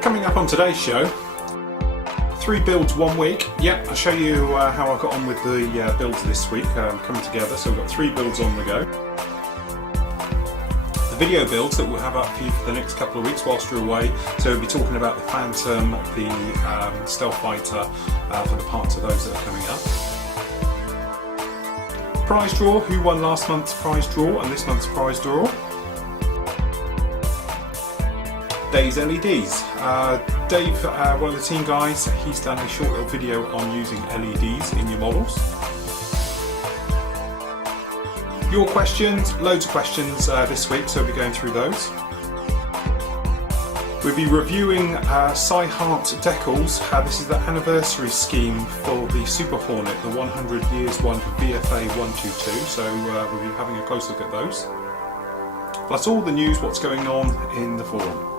Coming up on today's show, 3 builds 1 week. Yep, I'll show you how I got on with the builds this week coming together. So we've got 3 builds on the go. The video builds that we'll have up for you for the next couple of weeks whilst you're away. So we'll be talking about the Phantom, the Stealth Fighter for the parts of those that are coming up. Prize draw, who won last month's prize draw and this month's prize draw. Dave's LEDs. Dave, one of the team guys, he's done a short little video on using LEDs in your models. Your questions, loads of questions this week, so we'll be going through those. We'll be reviewing Hart Decals. This is the anniversary scheme for the Super Hornet, the 100 years one for BFA 122, so we'll be having a close look at those. Plus all the news, what's going on in the forum.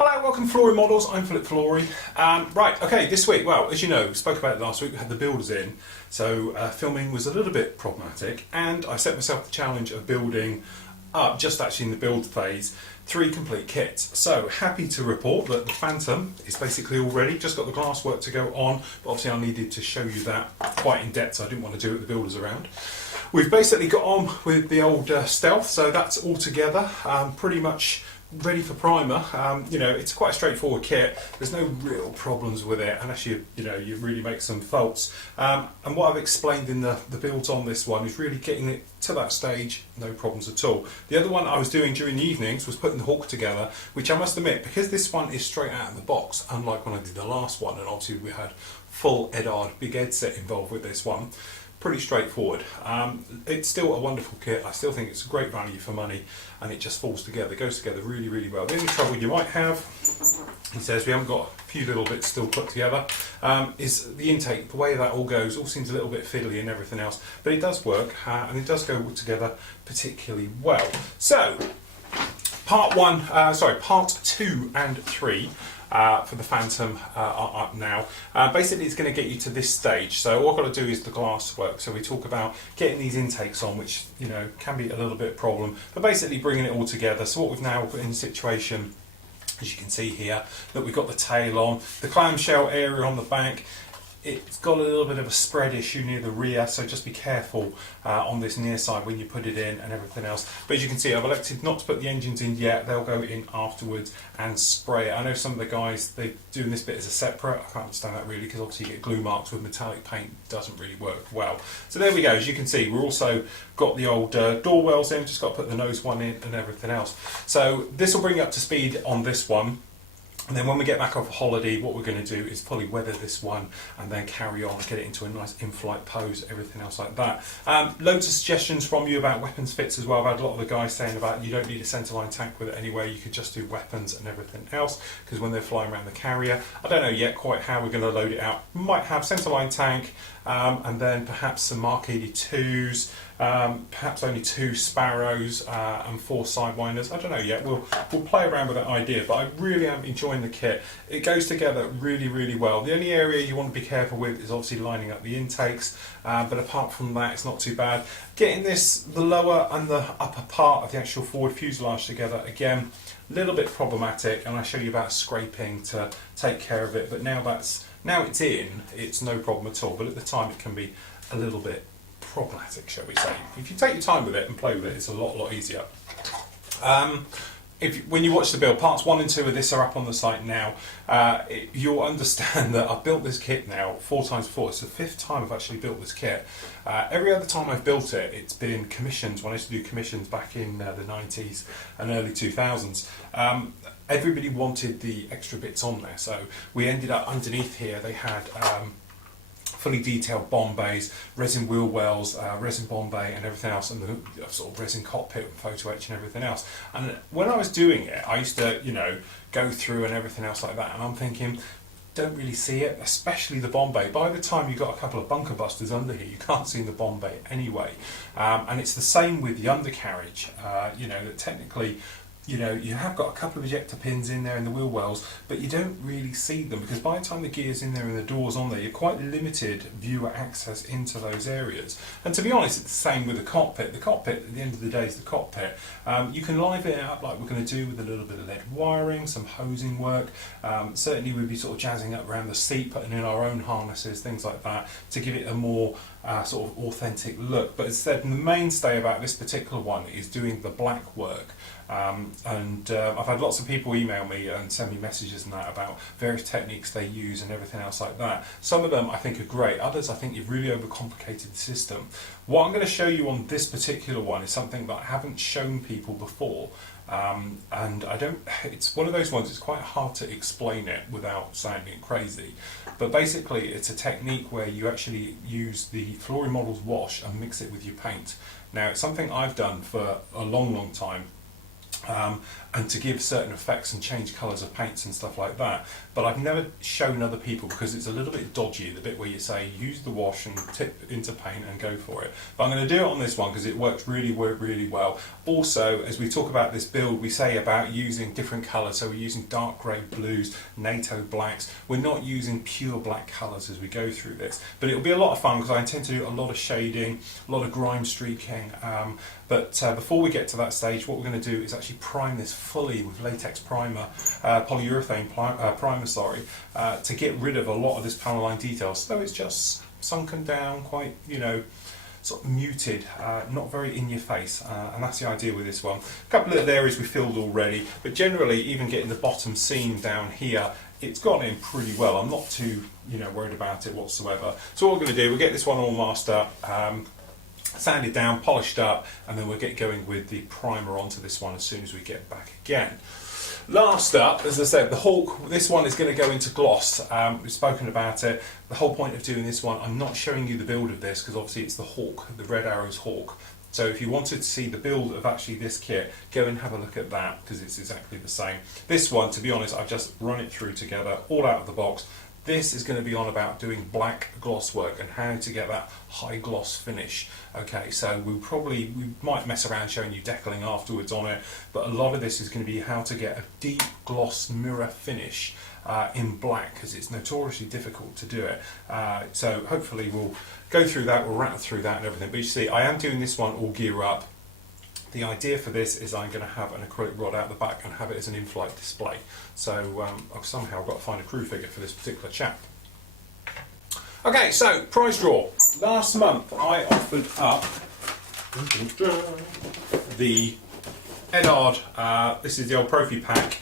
Welcome to Flory Models, I'm Philip Flory. Right, okay, this week, well, as you know, we spoke about it last week, we had the builders in, so filming was a little bit problematic, and I set myself the challenge of building up, just actually in the build phase, 3 complete kits. So, happy to report that the Phantom is basically all ready, just got the glass work to go on, but obviously I needed to show you that quite in depth, so I didn't want to do it with the builders around. We've basically got on with the old Stealth, so that's all together, pretty much ready for primer. You know, it's quite a straightforward kit. There's no real problems with it unless you really make some faults. And what I've explained in the builds on this one is really getting it to that stage, no problems at all. The other one I was doing during the evenings was putting the Hawk together, which I must admit, because this one is straight out of the box, unlike when I did the last one, and obviously we had full Edard big Ed set involved with this one. Pretty straightforward. It's still a wonderful kit. I still think it's a great value for money, and it just falls together, goes together really, really well. The only trouble you might have, he says, we haven't got a few little bits still put together, is the intake. The way that all goes all seems a little bit fiddly and everything else, but it does work, and it does go together particularly well. So, part 2 and 3. For the Phantom are up now. Basically it's going to get you to this stage, so all I've got to do is the glass work. So we talk about getting these intakes on, which can be a little bit of a problem, but basically bringing it all together. So what we've now put in a situation, as you can see here, that we've got the tail on, the clamshell area on the back. It's got a little bit of a spread issue near the rear, so just be careful on this near side when you put it in and everything else. But as you can see, I've elected not to put the engines in yet. They'll go in afterwards and spray it. I know some of the guys, they're doing this bit as a separate. I can't understand that really, because obviously you get glue marks with metallic paint. Doesn't really work well. So there we go. As you can see, we're also got the old door wells in, just got to put the nose one in and everything else. So this will bring you up to speed on this one. And then when we get back off a holiday, what we're going to do is fully weather this one and then carry on, get it into a nice in-flight pose, everything else like that. Loads of suggestions from you about weapons fits as well. I've had a lot of the guys saying about you don't need a centerline tank with it anyway, you could just do weapons and everything else, because when they're flying around the carrier, I don't know yet quite how we're going to load it out. We might have centerline tank, and then perhaps some Mark 82s, perhaps only 2 Sparrows and 4 Sidewinders. I don't know yet. We'll play around with that idea, but I really am enjoying the kit. It goes together really, really well. The only area you want to be careful with is obviously lining up the intakes, but apart from that, it's not too bad. Getting the lower and the upper part of the actual forward fuselage together, again, a little bit problematic, and I show you about scraping to take care of it, but now it's in, it's no problem at all, but at the time it can be a little bit problematic, shall we say. If you take your time with it and play with it, it's a lot easier. When you watch the build, parts 1 and 2 of this are up on the site now. You'll understand that I've built this kit now 4 times before. It's the 5th time I've actually built this kit. Every other time I've built it, it's been commissions, when I used to do commissions back in the 90s and early 2000s. Everybody wanted the extra bits on there, so we ended up underneath here, they had fully detailed bomb bays, resin wheel wells, resin bomb bay and everything else, and the sort of resin cockpit and photo etch and everything else. And when I was doing it, I used to, go through and everything else like that, and I'm thinking, don't really see it, especially the bomb bay. By the time you've got a couple of bunker busters under here, you can't see the bomb bay anyway. And it's the same with the undercarriage, that technically you know, you have got a couple of ejector pins in there in the wheel wells, but you don't really see them because by the time the gear's in there and the door's on there, you're quite limited viewer access into those areas. And to be honest, it's the same with the cockpit. The cockpit, at the end of the day, is the cockpit. You can liven it up like we're going to do with a little bit of lead wiring, some hosing work. Certainly we'd be sort of jazzing up around the seat, putting in our own harnesses, things like that, to give it a more sort of authentic look. But as I said, the mainstay about this particular one is doing the black work. I've had lots of people email me and send me messages and that about various techniques they use and everything else like that. Some of them I think are great, others I think you've really overcomplicated the system. What I'm going to show you on this particular one is something that I haven't shown people before, and it's one of those ones, it's quite hard to explain it without sounding crazy, but basically it's a technique where you actually use the Flooring Models wash and mix it with your paint. Now it's something I've done for a long time, and to give certain effects and change colours of paints and stuff like that, but I've never shown other people because it's a little bit dodgy, the bit where you say use the wash and tip into paint and go for it. But I'm going to do it on this one because it works really well. Also, as we talk about this build, we say about using different colours, so we're using dark grey blues, NATO blacks. We're not using pure black colours as we go through this, but it'll be a lot of fun because I intend to do a lot of shading, a lot of grime streaking, but before we get to that stage, what we're going to do is actually prime this fully with latex primer, polyurethane primer, to get rid of a lot of this panel line detail, so it's just sunken down, quite, you know, sort of muted, not very in your face, and that's the idea with this one. A couple of little areas we filled already, but generally even getting the bottom seam down here, it's gone in pretty well. I'm not too, you know, worried about it whatsoever. So what we're going to do, we'll get this one all masked up, sanded down, polished up, and then we'll get going with the primer onto this one as soon as we get back again. Last up, as I said, the Hawk, this one is going to go into gloss. We've spoken about it. The whole point of doing this one, I'm not showing you the build of this because obviously it's the Hawk, the Red Arrows Hawk. So if you wanted to see the build of actually this kit, go and have a look at that because it's exactly the same. This one, to be honest, I've just run it through together, all out of the box. This is going to be on about doing black gloss work and how to get that high gloss finish. Okay, so we might mess around showing you decaling afterwards on it, but a lot of this is going to be how to get a deep gloss mirror finish in black, because it's notoriously difficult to do it. So hopefully we'll go through that, we'll rattle through that and everything. But you see, I am doing this one all gear up. The idea for this is I'm going to have an acrylic rod out the back and have it as an in-flight display. So I've somehow got to find a crew figure for this particular chap. Okay, so prize draw. Last month I offered up the Edard, this is the old Profi pack,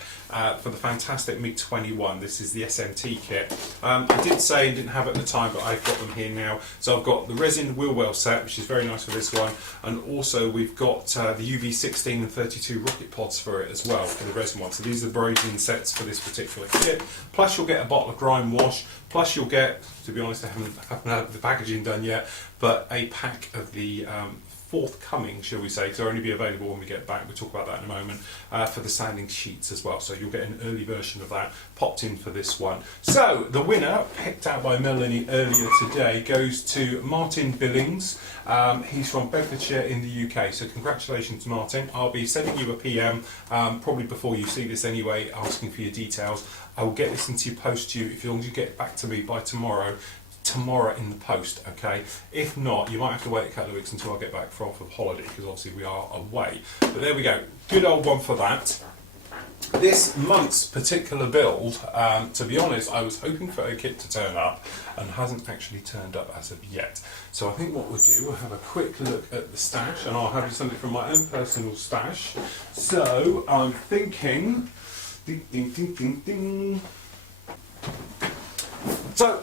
for the fantastic MiG-21. This is the SMT kit. I did say I didn't have it at the time, but I've got them here now. So I've got the resin wheel well set, which is very nice for this one, and also we've got the UV16 and 32 rocket pods for it as well, for the resin one. So these are the braiding sets for this particular kit. Plus you'll get a bottle of grime wash, plus you'll get, to be honest, I haven't had the packaging done yet, but a pack of the forthcoming, shall we say, because they'll only be available when we get back, we'll talk about that in a moment, for the sanding sheets as well. So you'll get an early version of that popped in for this one. So the winner, picked out by Melanie earlier today, goes to Martin Billings. He's from Bedfordshire in the UK, so congratulations Martin. I'll be sending you a PM probably before you see this anyway, asking for your details. I will get this into your post to you if you want to get back to me by tomorrow in the post, okay? If not, you might have to wait a couple of weeks until I get back from holiday, because obviously we are away. But there we go, good old one for that. This month's particular build, to be honest, I was hoping for a kit to turn up and hasn't actually turned up as of yet. So I think what we'll do, we'll have a quick look at the stash, and I'll have you something from my own personal stash. So I'm thinking, ding, ding, ding, ding, ding. So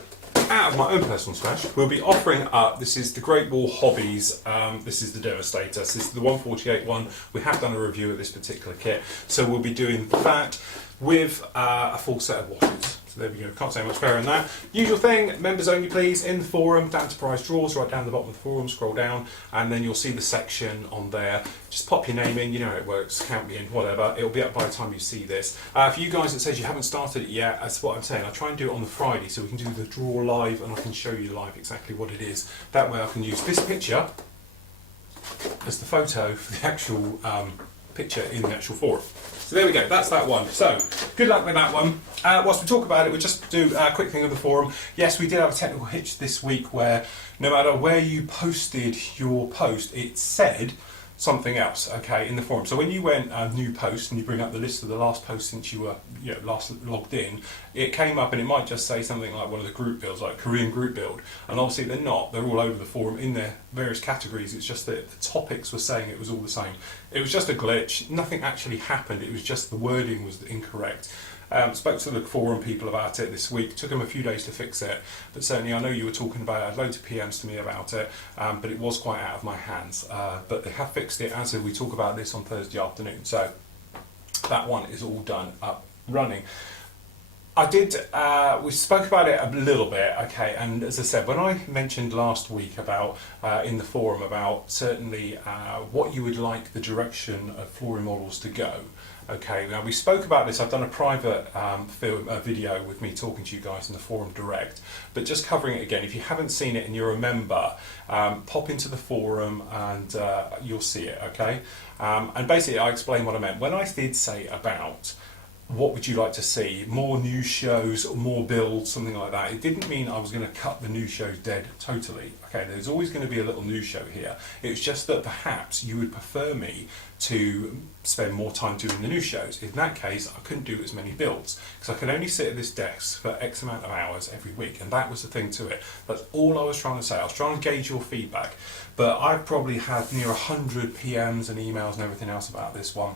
out of my own personal stash, we'll be offering up, this is the Great Wall Hobbies, this is the Devastator, this is the 148 one. We have done a review of this particular kit, so we'll be doing that with a full set of washers. So there we go, can't say much fairer than that. Usual thing, members only please, in the forum, down to prize draws, right down the bottom of the forum, scroll down, and then you'll see the section on there. Just pop your name in, you know how it works, count me in, whatever, it'll be up by the time you see this. For you guys that says you haven't started it yet, that's what I'm saying, I try and do it on the Friday so we can do the draw live and I can show you live exactly what it is. That way I can use this picture as the photo for the actual picture in the actual forum. So there we go, that's that one. So, good luck with that one. Whilst we talk about it, we'll just do a quick thing of the forum. Yes, we did have a technical hitch this week where no matter where you posted your post, it said something else, okay, in the forum. So when you went new post and you bring up the list of the last post since you were last logged in, it came up and it might just say something like one of the group builds, like Korean group build, and obviously they're not. They're all over the forum in their various categories. It's just that the topics were saying it was all the same. It was just a glitch. Nothing actually happened. It was just the wording was incorrect. Spoke to the forum people about it this week. Took them a few days to fix it, but certainly I know you were talking about it. I had loads of PMs to me about it, but it was quite out of my hands. But they have fixed it as we talk about this on Thursday afternoon. So that one is all done, up, running. We spoke about it a little bit, okay, and as I said, when I mentioned last week about, in the forum, about certainly what you would like the direction of flooring models to go, okay, now we spoke about this. I've done a private video with me talking to you guys in the forum direct, but just covering it again. If you haven't seen it and you're a member, pop into the forum and you'll see it, okay, and basically I explained what I meant. When I did say about what would you like to see, more news shows, more builds, something like that, it didn't mean I was going to cut the news shows dead totally. Okay, there's always going to be a little news show here. It was just that perhaps you would prefer me to spend more time doing the news shows. In that case, I couldn't do as many builds because I could only sit at this desk for X amount of hours every week, and that was the thing to it. That's all I was trying to say. I was trying to gauge your feedback, but I've probably had near 100 PMs and emails and everything else about this one.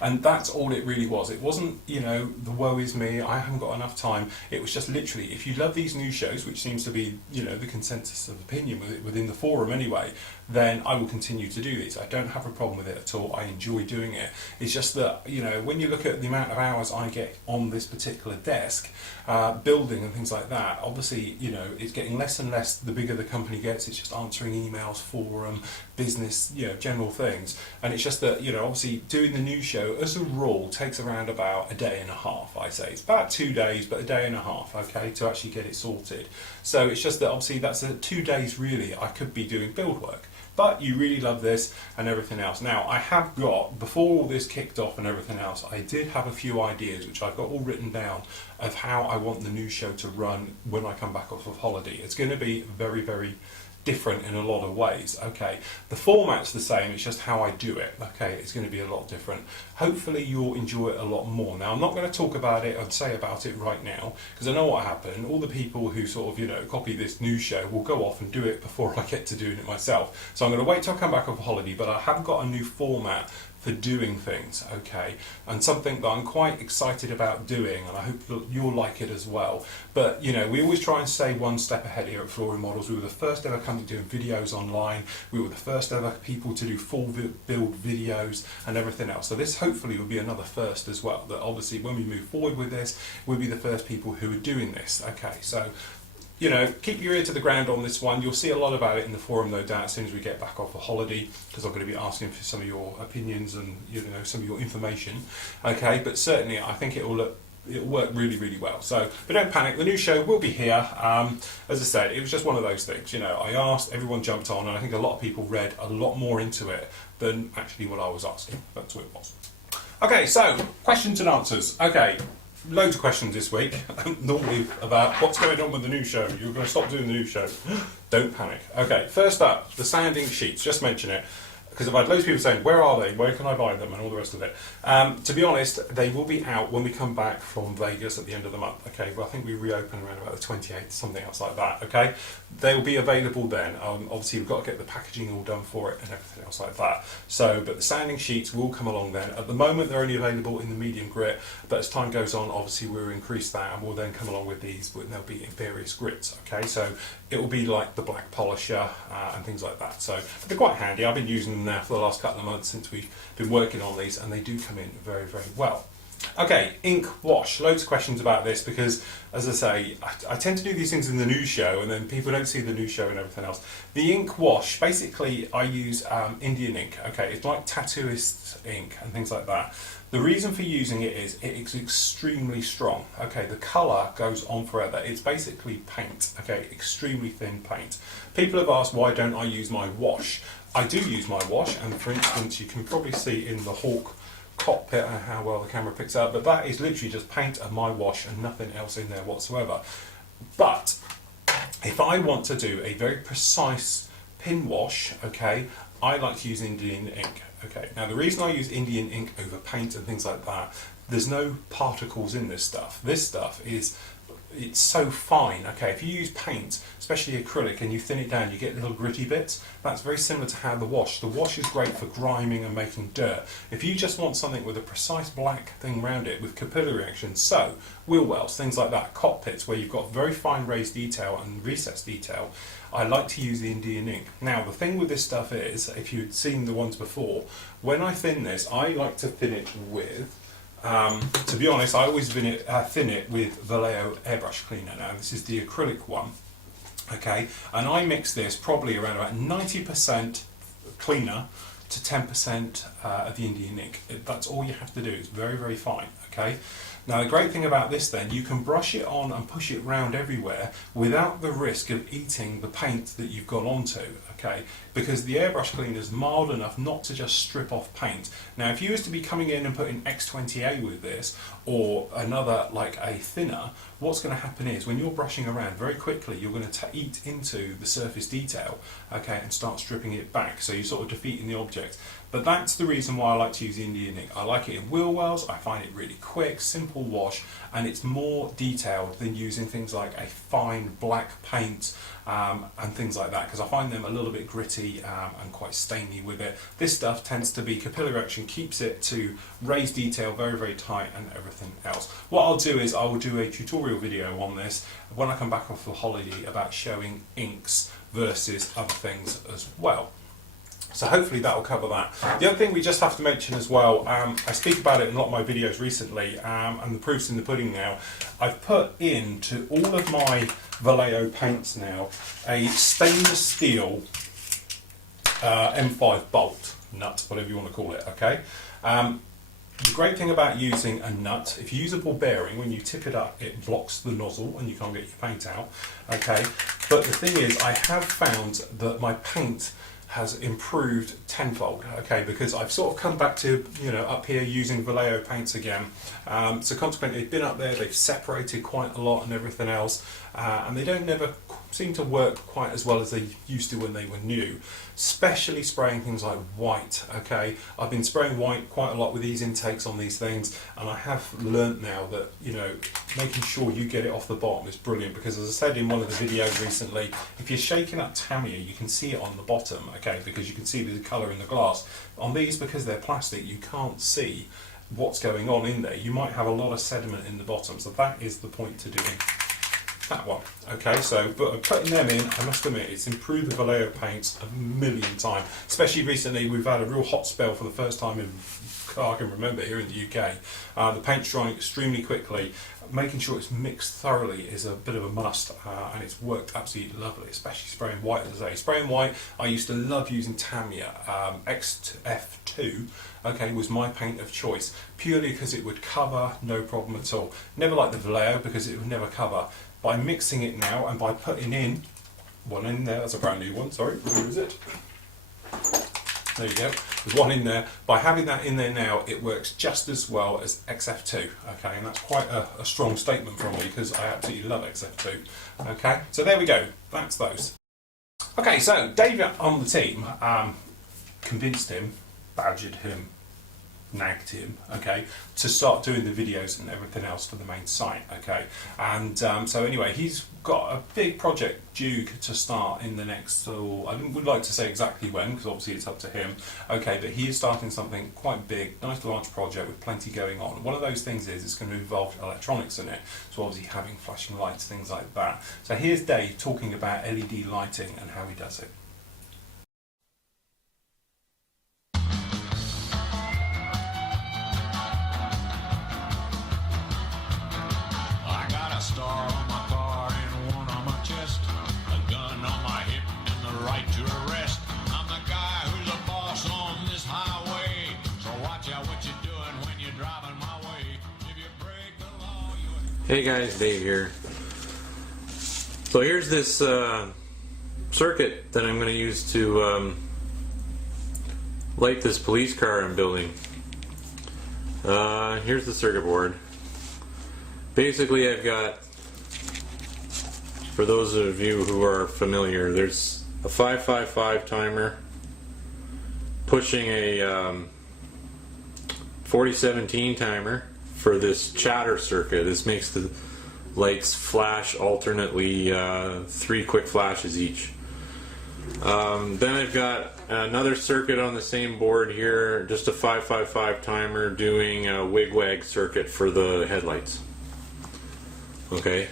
And that's all it really was. It wasn't, the woe is me, I haven't got enough time. It was just literally, if you love these news shows, which seems to be, the consensus of opinion within the forum anyway, then I will continue to do these. I don't have a problem with it at all. I enjoy doing it. It's just that, when you look at the amount of hours I get on this particular desk, building and things like that, obviously, it's getting less and less the bigger the company gets. It's just answering emails, forum, business, general things. And it's just that, obviously doing the news show as a rule takes around about a day and a half, I say. It's about 2 days, but a day and a half, okay, to actually get it sorted. So it's just that obviously that's 2 days really I could be doing build work. But you really love this and everything else. Now, I have got, before all this kicked off and everything else, I did have a few ideas, which I've got all written down, of how I want the news show to run when I come back off of holiday. It's going to be very, very different in a lot of ways, okay. The format's the same, it's just how I do it, okay. It's going to be a lot different. Hopefully you'll enjoy it a lot more. Now, I'm not going to talk about it and say about it right now, because I know what happened. All the people who sort of, copy this news show will go off and do it before I get to doing it myself. So I'm going to wait till I come back off holiday, but I have got a new format for doing things, okay, and something that I'm quite excited about doing, and I hope you'll like it as well. But we always try and stay one step ahead here at Flooring Models. We were the first ever company doing videos online. We were the first ever people to do full build videos and everything else. So this hopefully will be another first as well. That obviously when we move forward with this, we'll be the first people who are doing this. Okay, so keep your ear to the ground on this one. You'll see a lot about it in the forum, no doubt, as soon as we get back off a holiday, because I'm going to be asking for some of your opinions and some of your information. Okay, but certainly I think it'll work really, really well. So, but don't panic. The new show will be here. As I said, it was just one of those things. I asked, everyone jumped on, and I think a lot of people read a lot more into it than actually what I was asking. That's what it was. Okay, so questions and answers. Okay. Loads of questions this week, normally about what's going on with the new show. You're going to stop doing the new show. Don't panic. Okay, first up, the standing sheets. Just mention it, because I've had loads of people saying, where are they? Where can I buy them? And all the rest of it. To be honest, they will be out when we come back from Vegas at the end of the month. Okay, well, I think we reopen around about the 28th, something else like that. Okay, they will be available then. Obviously, we've got to get the packaging all done for it and everything else like that. So, but the standing sheets will come along then. At the moment, they're only available in the medium grit, but as time goes on, obviously, we'll increase that and we'll then come along with these, but they'll be in various grits. Okay, so it will be like the black polisher and things like that. So they're quite handy. I've been using them now for the last couple of months since we've been working on these, and they do come in very, very well. Okay, ink wash. Loads of questions about this because, as I say, I tend to do these things in the news show and then people don't see the news show and everything else. The ink wash, basically I use Indian ink. Okay, it's like tattooist ink and things like that. The reason for using it is it's extremely strong. Okay, the colour goes on forever. It's basically paint. Okay, extremely thin paint. People have asked why don't I use my wash. I do use my wash, and for instance you can probably see in the Hawk cockpit and how well the camera picks up, but that is literally just paint and my wash and nothing else in there whatsoever. But if I want to do a very precise pin wash, okay, I like to use Indian ink. Okay, now the reason I use Indian ink over paint and things like that, there's no particles in this stuff. This stuff is, it's so fine. Okay, if you use paint, especially acrylic, and you thin it down, you get little gritty bits. That's very similar to how the wash is great for griming and making dirt. If you just want something with a precise black thing around it with capillary action, so wheel wells, things like that, cockpits where you've got very fine raised detail and recessed detail, I like to use the Indian ink. Now the thing with this stuff is, if you'd seen the ones before, when I thin this, I like to thin it with to be honest, I always thin it with Valero airbrush cleaner. Now this is the acrylic one, okay, and I mix this probably around about 90% cleaner to 10% of the Indian ink. That's all you have to do. It's very, very fine, okay. Now the great thing about this then, you can brush it on and push it around everywhere without the risk of eating the paint that you've got onto, okay, because the airbrush cleaner is mild enough not to just strip off paint. Now if you was to be coming in and putting X20A with this, or another like a thinner, what's going to happen is when you're brushing around very quickly you're going to eat into the surface detail, okay, and start stripping it back, so you're sort of defeating the object. But that's the reason why I like to use the Indian ink. I like it in wheel wells, I find it really quick, simple wash, and it's more detailed than using things like a fine black paint and things like that, because I find them a little bit gritty and quite stainy with it. This stuff tends to be capillary action, keeps it to raised detail very, very tight and everything else. What I'll do is I will do a tutorial video on this when I come back off the holiday about showing inks versus other things as well. So hopefully that will cover that. The other thing we just have to mention as well, I speak about it in a lot of my videos recently, and the proof's in the pudding now. I've put into all of my Valero paints now a stainless steel M5 bolt, nut, whatever you want to call it, okay? The great thing about using a nut, if you use a ball bearing, when you tip it up, it blocks the nozzle and you can't get your paint out, okay? But the thing is, I have found that my paint has improved tenfold, okay, because I've sort of come back to, you know, up here using Valero paints again. So consequently, they've been up there, they've separated quite a lot and everything else, and they don't never seem to work quite as well as they used to when they were new, especially spraying things like white, okay. I've been spraying white quite a lot with these intakes on these things, and I have learnt now that, you know, making sure you get it off the bottom is brilliant, because as I said in one of the videos recently, if you're shaking up Tamiya, you can see it on the bottom, okay, because you can see the colour in the glass. On these, because they're plastic, you can't see what's going on in there. You might have a lot of sediment in the bottom, so that is the point to doing that one, okay. So, but putting them in, I must admit, it's improved the Valero paints a million times. Especially recently, we've had a real hot spell for the first time in, I can remember, here in the UK. The paint's drying extremely quickly. Making sure it's mixed thoroughly is a bit of a must, and it's worked absolutely lovely, especially spraying white, as I say. Spraying white, I used to love using Tamiya. XF2, okay, was my paint of choice, purely because it would cover, no problem at all. Never liked the Valero because it would never cover. By mixing it now and by putting in one in there, that's a brand new one, sorry, where is it? There you go, there's one in there. By having that in there now, it works just as well as XF2, okay, and that's quite a strong statement from me because I absolutely love XF2, okay, so there we go, that's those. Okay, so David on the team convinced him, badgered him, nagged him, okay, to start doing the videos and everything else for the main site, okay, and so anyway, he's got a big project due to start in the next, I would like to say exactly when, because obviously it's up to him, okay, but he is starting something quite big, nice large project with plenty going on. One of those things is it's going to involve electronics in it, so obviously having flashing lights, things like that. So here's Dave talking about LED lighting and how he does it. Hey guys, Dave here. So here's this circuit that I'm going to use to light this police car I'm building. Here's the circuit board. Basically I've got, for those of you who are familiar, there's a 555 timer pushing a 4017 timer for this chatter circuit. This makes the lights flash alternately, 3 quick flashes each. Then I've got another circuit on the same board here, just a 555 timer doing a wig-wag circuit for the headlights. Okay,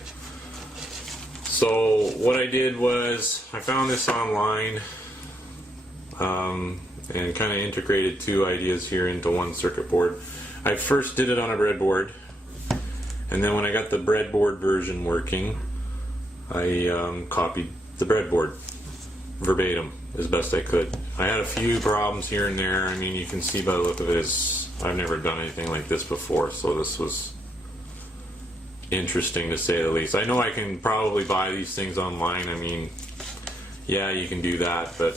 so what I did was I found this online and kind of integrated 2 ideas here into one circuit board. I first did it on a breadboard, and then when I got the breadboard version working, I copied the breadboard verbatim as best I could. I had a few problems here and there. I mean, you can see by the look of it, I've never done anything like this before, so this was interesting to say the least. I know I can probably buy these things online. I mean, yeah, you can do that, but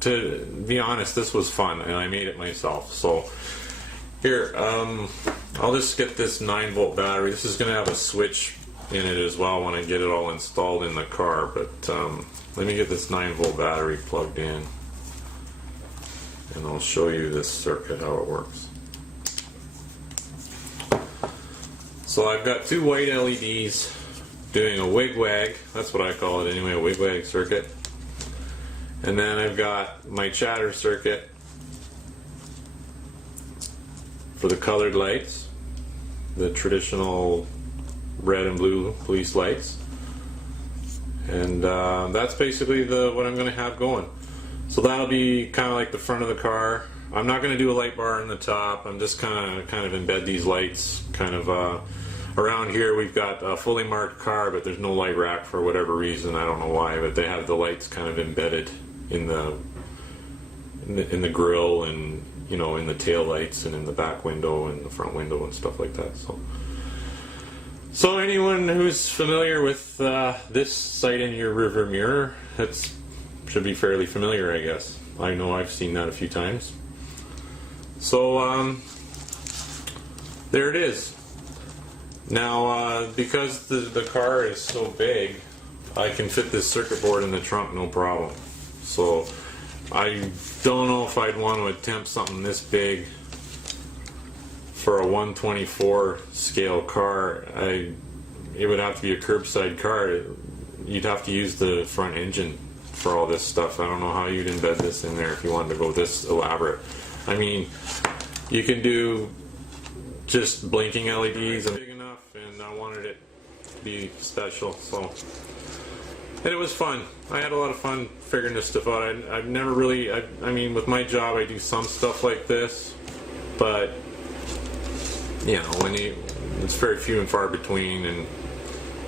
to be honest, this was fun, and I made it myself. So here, I'll just get this 9-volt battery. This is going to have a switch in it as well when I get it all installed in the car, but let me get this 9-volt battery plugged in, and I'll show you this circuit, how it works. So I've got 2 white LEDs doing a wig-wag, that's what I call it anyway, a wig-wag circuit. And then I've got my chatter circuit for the colored lights, the traditional red and blue police lights. And that's basically what I'm going to have going. So that'll be kind of like the front of the car. I'm not going to do a light bar in the top. I'm just kind of embed these lights kind of around here. We've got a fully marked car, but there's no light rack for whatever reason. I don't know why, but they have the lights kind of embedded in the grill, and you know, in the tail lights, and in the back window and the front window and stuff like that. So anyone who's familiar with this sight in your rearview mirror, it should be fairly familiar, I guess. I know I've seen that a few times. So there it is. Now because the car is so big, I can fit this circuit board in the trunk no problem. So I don't know if I'd want to attempt something this big for a 124 scale car. It would have to be a curbside car. You'd have to use the front engine for all this stuff. I don't know how you'd embed this in there if you wanted to go this elaborate. I mean, you can do just blinking LEDs and big enough, and I wanted it to be special. So, and it was fun. I had a lot of fun figuring this stuff out. I've never really, I mean, with my job I do some stuff like this, but you know, it's very few and far between, and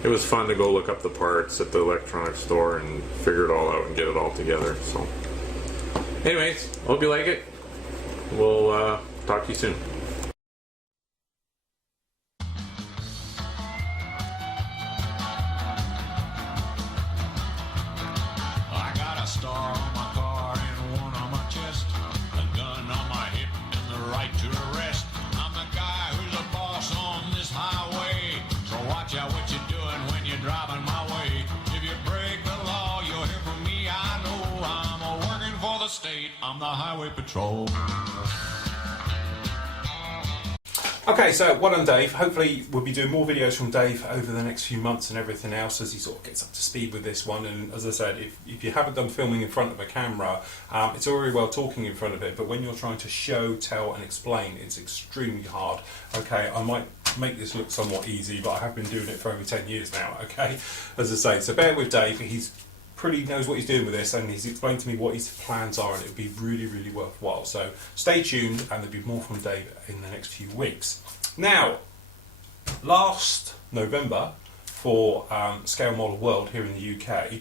it was fun to go look up the parts at the electronics store and figure it all out and get it all together. So anyways, hope you like it. We'll talk to you soon. I got a star on my car and one on my chest, a gun on my hip and the right to arrest. I'm the guy who's the boss on this highway, so watch out what you're doing when you're driving my way. If you break the law, you'll hear from me. I know I'm working for the state. I'm the highway patrol. Okay, so well done, Dave. Hopefully we'll be doing more videos from Dave over the next few months and everything else as he sort of gets up to speed with this one. And as I said, if you haven't done filming in front of a camera, it's all very well talking in front of it, but when you're trying to show, tell and explain, it's extremely hard. Okay, I might make this look somewhat easy, but I have been doing it for over 10 years now, okay? As I say, so bear with Dave. He's pretty knows what he's doing with this, and he's explained to me what his plans are, and it would be really, really worthwhile. So stay tuned, and there'll be more from Dave in the next few weeks. Now, last November for Scale Model World here in the UK,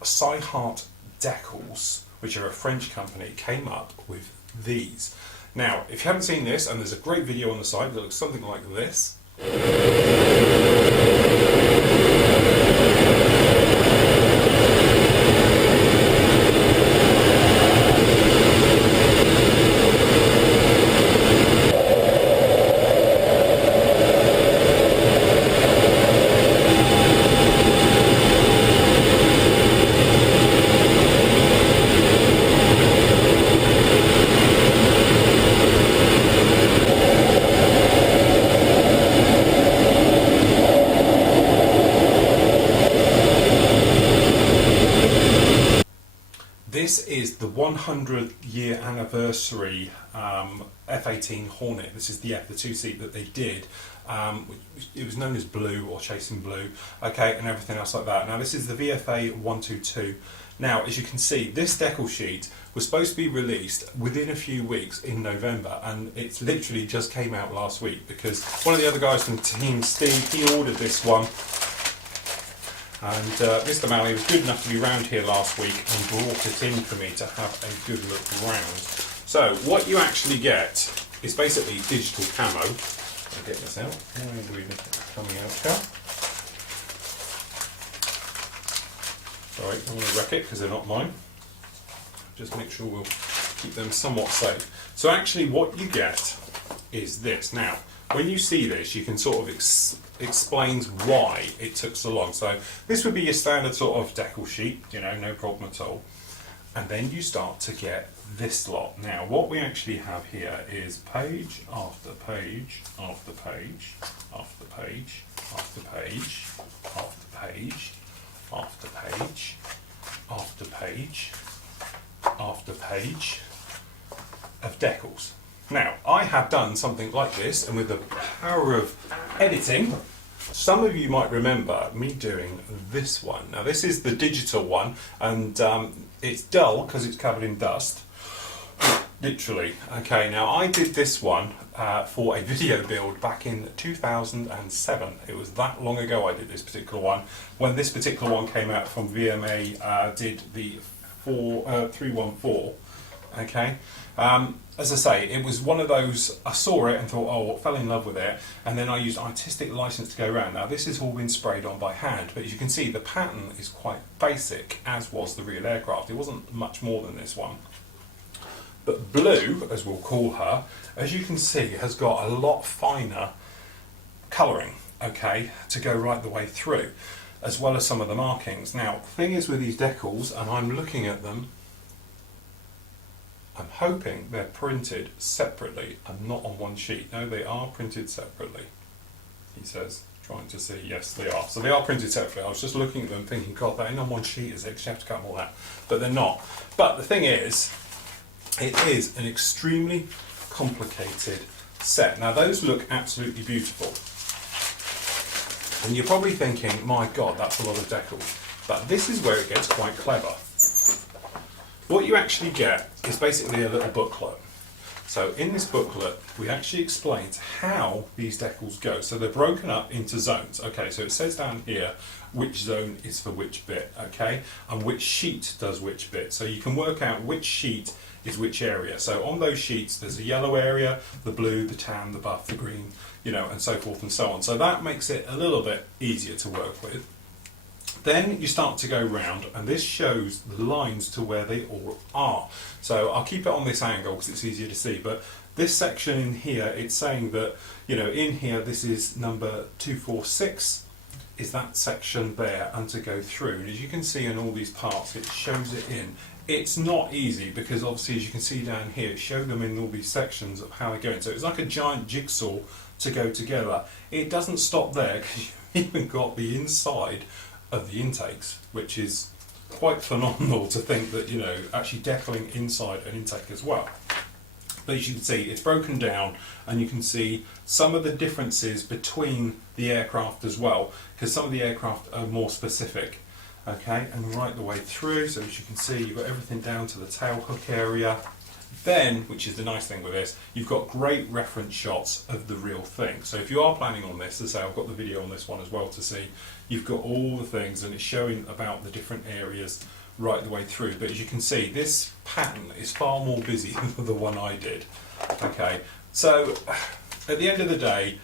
Cyhart Decals, which are a French company, came up with these. Now, if you haven't seen this, and there's a great video on the site that looks something like this, This is the 100th year anniversary F-18 Hornet. This is the two-seat that they did. It was known as Blue or Chasing Blue, okay, and everything else like that. Now this is the VFA 122. Now, as you can see, this decal sheet was supposed to be released within a few weeks in November, and it's literally just came out last week because one of the other guys from Team Steve, he ordered this one. And Mr. Malley was good enough to be round here last week and brought it in for me to have a good look round. So what you actually get is basically digital camo. I'll get this out. Coming out here. Sorry, I'm going to wreck it because they're not mine. Just make sure we'll keep them somewhat safe. So actually what you get is this. Now, when you see this, you can sort of explains why it took so long. So this would be your standard sort of decal sheet, you know, no problem at all. And then you start to get this lot. Now what we actually have here is page after page after page after page after page after page after page after page after page of decals. Now, I have done something like this, and with the power of editing, some of you might remember me doing this one. Now, this is the digital one, and it's dull because it's covered in dust, literally. Okay, now I did this one for a video build back in 2007. It was that long ago I did this particular one. When this particular one came out from VMA, did the 314. Okay. As I say, it was one of those, I saw it and thought, oh, fell in love with it, and then I used artistic license to go around. Now this has all been sprayed on by hand, but as you can see, the pattern is quite basic, as was the real aircraft. It wasn't much more than this one. But Blue, as we'll call her, as you can see, has got a lot finer colouring, okay, to go right the way through, as well as some of the markings. Now, the thing is with these decals, and I'm looking at them, I'm hoping they're printed separately and not on one sheet. No, they are printed separately, he says, trying to see. Yes, they are. So they are printed separately. I was just looking at them thinking, God, that ain't on one sheet, is it? 'Cause you have to cut them all out. But they're not. But the thing is, it is an extremely complicated set. Now, those look absolutely beautiful. And you're probably thinking, my God, that's a lot of decals. But this is where it gets quite clever. What you actually get is basically a little booklet. So in this booklet, we actually explain how these decals go. So they're broken up into zones. Okay, so it says down here which zone is for which bit, okay, and which sheet does which bit. So you can work out which sheet is which area. So on those sheets, there's a yellow area, the blue, the tan, the buff, the green, you know, and so forth and so on. So that makes it a little bit easier to work with. Then you start to go round, and this shows the lines to where they all are. So I'll keep it on this angle because it's easier to see, but this section in here, it's saying that, you know, in here this is number 246, is that section there, and to go through. And as you can see in all these parts, it shows it in. It's not easy because obviously, as you can see down here, it shows them in all these sections of how they go in. So it's like a giant jigsaw to go together. It doesn't stop there because you've even got the inside of the intakes, which is quite phenomenal to think that, you know, actually decaling inside an intake as well. But as you can see, it's broken down, and you can see some of the differences between the aircraft as well, because some of the aircraft are more specific, okay, and right the way through. So as you can see, you've got everything down to the tail hook area. Then, which is the nice thing with this, you've got great reference shots of the real thing. So if you are planning on this, as I say, I've got the video on this one as well to see, you've got all the things, and it's showing about the different areas right the way through. But as you can see, this pattern is far more busy than the one I did. Okay, so at the end of the day,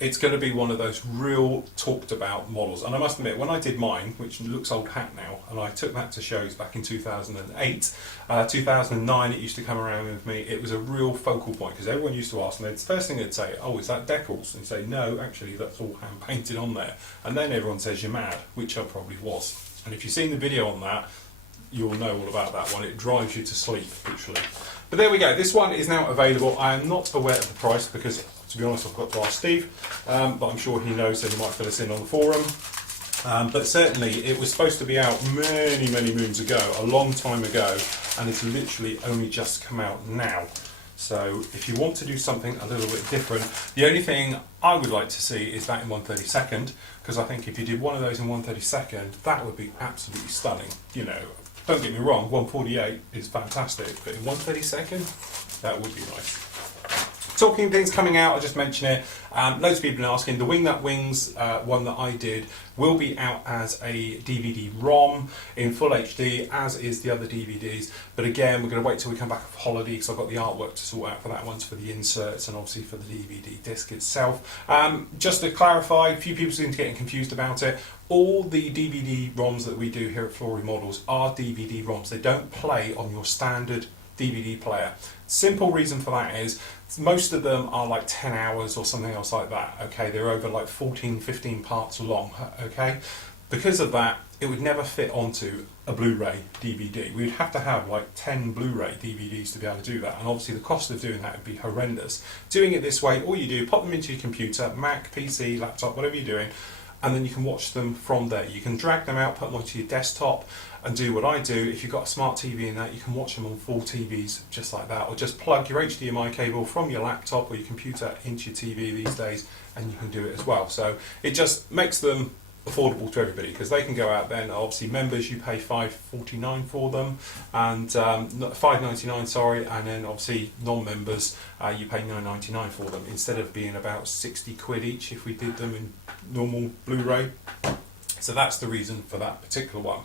it's going to be one of those real talked about models. And I must admit, when I did mine, which looks old hat now, and I took that to shows back in 2008, 2009 it used to come around with me, it was a real focal point because everyone used to ask, and the first thing they'd say, oh, is that Decals? And say, no, actually that's all hand painted on there. And then everyone says you're mad, which I probably was. And if you've seen the video on that, you'll know all about that one. It drives you to sleep, literally. But there we go, this one is now available. I am not aware of the price because, to be honest, I've got to ask Steve, but I'm sure he knows, so he might fill us in on the forum. But certainly it was supposed to be out many, many moons ago, a long time ago, and it's literally only just come out now. So if you want to do something a little bit different, the only thing I would like to see is that in 1/32, because I think if you did one of those in 1/32, that would be absolutely stunning. You know, don't get me wrong, 148 is fantastic, but in 1/32, that would be nice. Talking things coming out, I'll just mention it. Loads of people have been asking. The Wing That Wings one that I did will be out as a DVD-ROM in full HD, as is the other DVDs. But again, we're going to wait till we come back off holiday because I've got the artwork to sort out for that one, for the inserts and obviously for the DVD disc itself. Just to clarify, a few people seem to be getting confused about it. All the DVD-ROMs that we do here at Flory Models are DVD-ROMs. They don't play on your standard DVD player. Simple reason for that is most of them are like 10 hours or something else like that. Okay, they're over like 14, 15 parts long. Okay, because of that, it would never fit onto a Blu-ray DVD. We'd have to have like 10 Blu-ray DVDs to be able to do that, and obviously the cost of doing that would be horrendous. Doing it this way, all you do, pop them into your computer, Mac, PC, laptop, whatever you're doing, and then you can watch them from there. You can drag them out, put them onto your desktop, and do what I do. If you've got a smart TV in that, you can watch them on full TVs just like that, or just plug your HDMI cable from your laptop or your computer into your TV these days, and you can do it as well. So it just makes them affordable to everybody, because they can go out then. Obviously members, you pay $5.49 for them, and $5.99, sorry, and then obviously non-members, you pay $9.99 for them, instead of being about 60 quid each if we did them in normal Blu-ray. So that's the reason for that particular one.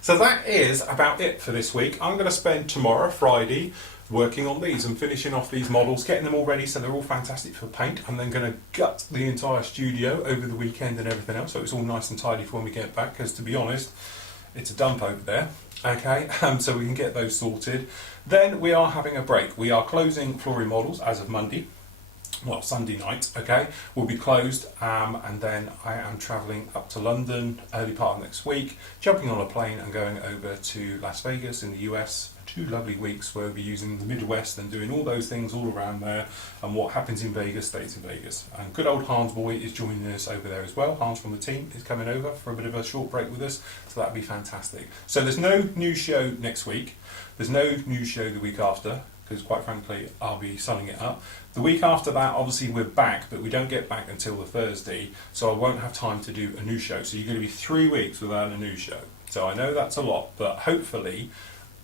So that is about it for this week. I'm going to spend tomorrow, Friday, working on these and finishing off these models, getting them all ready so they're all fantastic for paint. I'm then going to gut the entire studio over the weekend and everything else, so it's all nice and tidy for when we get back, because to be honest, it's a dump over there. Okay, so we can get those sorted. Then we are having a break. We are closing Flory Models as of Monday. Well, Sunday night, okay, will be closed, and then I am travelling up to London early part of next week, jumping on a plane and going over to Las Vegas in the US. 2 lovely weeks where we'll be using the Midwest and doing all those things all around there, and what happens in Vegas stays in Vegas. And good old Hans boy is joining us over there as well. Hans from the team is coming over for a bit of a short break with us, so that'll be fantastic. So there's no new show next week, there's no new show the week after, because quite frankly I'll be sunning it up. The week after that, obviously we're back, but we don't get back until the Thursday, so I won't have time to do a new show. So you're going to be 3 weeks without a new show. So I know that's a lot, but hopefully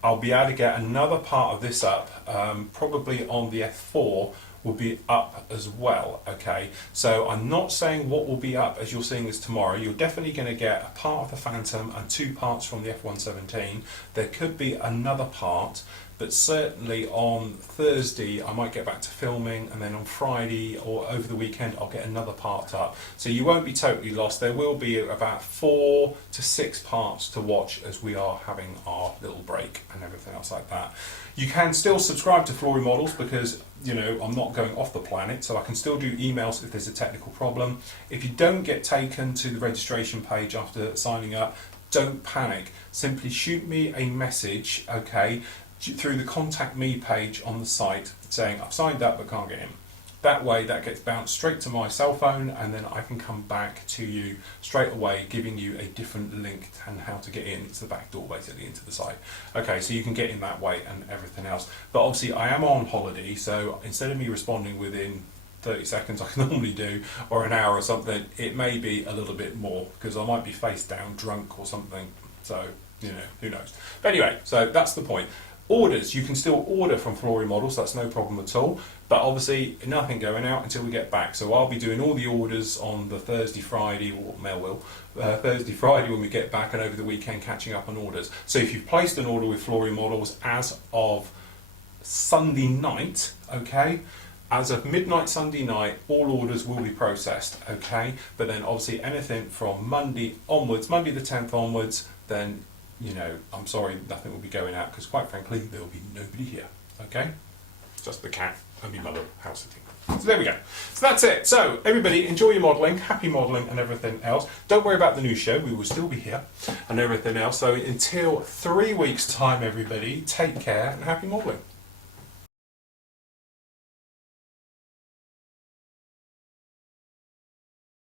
I'll be able to get another part of this up, probably on the F4 will be up as well, okay? So I'm not saying what will be up as you're seeing this tomorrow. You're definitely going to get a part of the Phantom and 2 parts from the F-117. There could be another part, but certainly on Thursday I might get back to filming, and then on Friday or over the weekend I'll get another part up. So you won't be totally lost. There will be about 4 to 6 parts to watch as we are having our little break and everything else like that. You can still subscribe to Flory Models, because you know I'm not going off the planet, so I can still do emails if there's a technical problem. If you don't get taken to the registration page after signing up, don't panic. Simply shoot me a message, okay, through the contact me page on the site saying I've signed up but can't get in. That way that gets bounced straight to my cell phone, and then I can come back to you straight away giving you a different link and how to get in. It's the back door basically into the site. Okay, so you can get in that way and everything else. But obviously I am on holiday, so instead of me responding within 30 seconds I can normally do, or an hour or something, it may be a little bit more, because I might be face down drunk or something. So, you know, who knows. But anyway, so that's the point. Orders, you can still order from Flory Models, that's no problem at all, but obviously nothing going out until we get back. So I'll be doing all the orders on the Thursday, Friday, or Mel will, Thursday, Friday when we get back, and over the weekend catching up on orders. So if you've placed an order with Flory Models as of Sunday night, okay, as of midnight Sunday night, all orders will be processed, okay? But then obviously anything from Monday onwards, Monday the 10th onwards, then, you know, I'm sorry, nothing will be going out because quite frankly, there will be nobody here, okay? Just the cat and my mother house sitting. So there we go. So that's it. So everybody enjoy your modelling, happy modelling and everything else. Don't worry about the new show, we will still be here and everything else. So until 3 weeks time, everybody, take care and happy modelling.